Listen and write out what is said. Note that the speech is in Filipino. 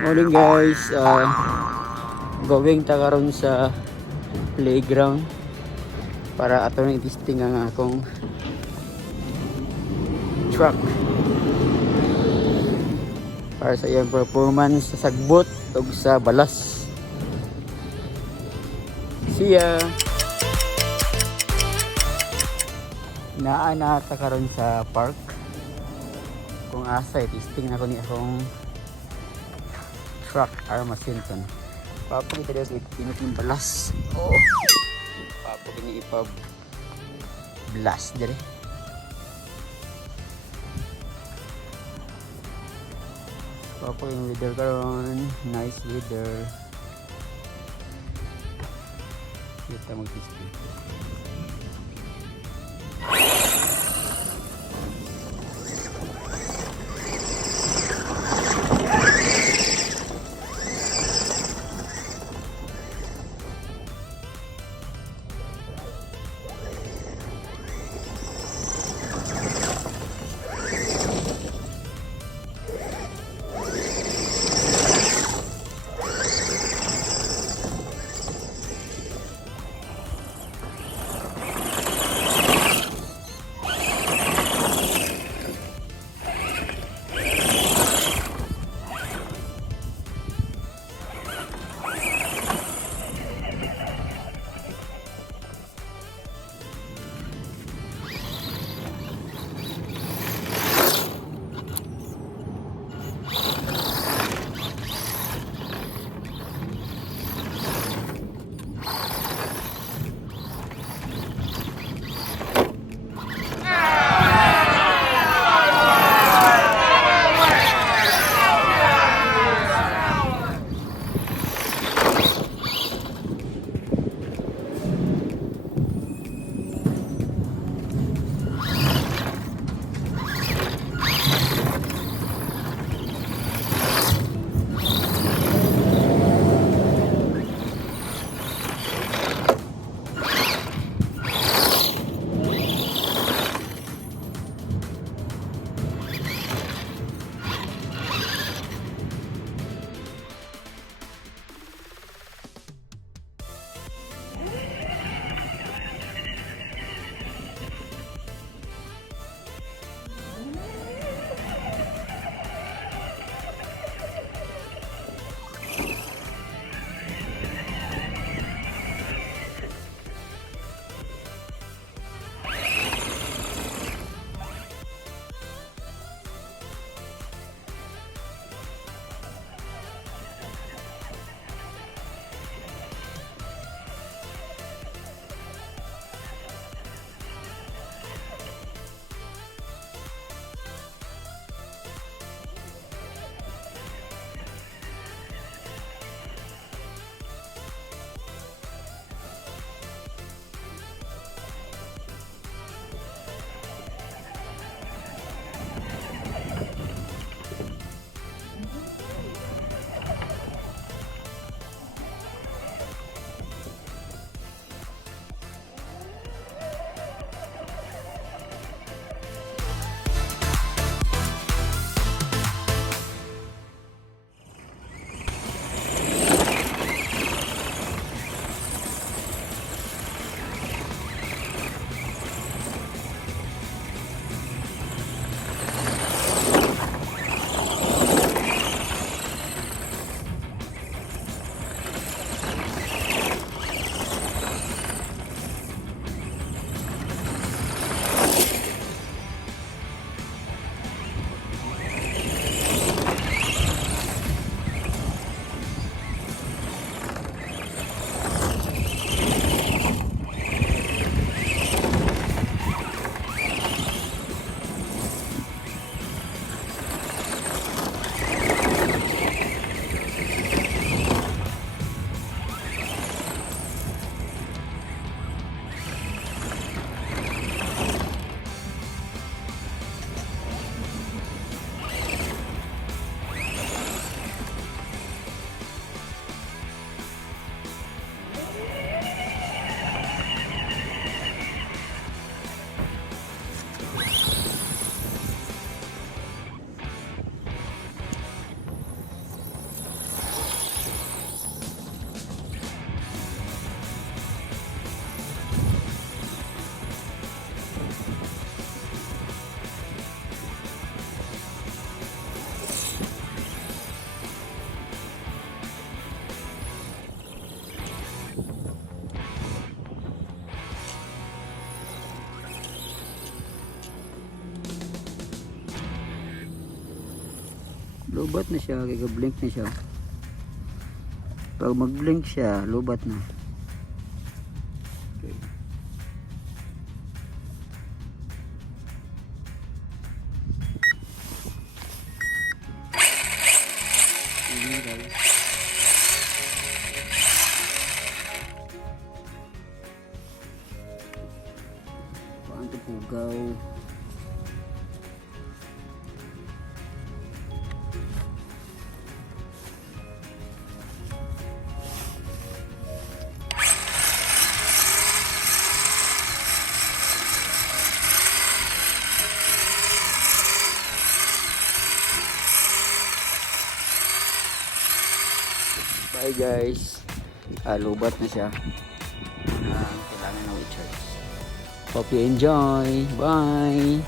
Morning guys, going ta karon sa playground para ato nang testing ang akong truck para sa iyang performance sa sagbot ug sa balas. See ya! Naa na ta karon sa park kung asa testing na ko ni akong truck arma sinton. Papo kita dito pinutin balas. Oh. Papo kini ipab blast dire. Papo yung weather karon, nice weather. Kita mag-testing. Lubat na siya, kaya blink na siya. Pag mag-blink siya, lubat na. Okay. Ini guys. Paano pugaw? Bye guys. Lubat na siya. Kailangan na i-charge. Hope you enjoy. Bye.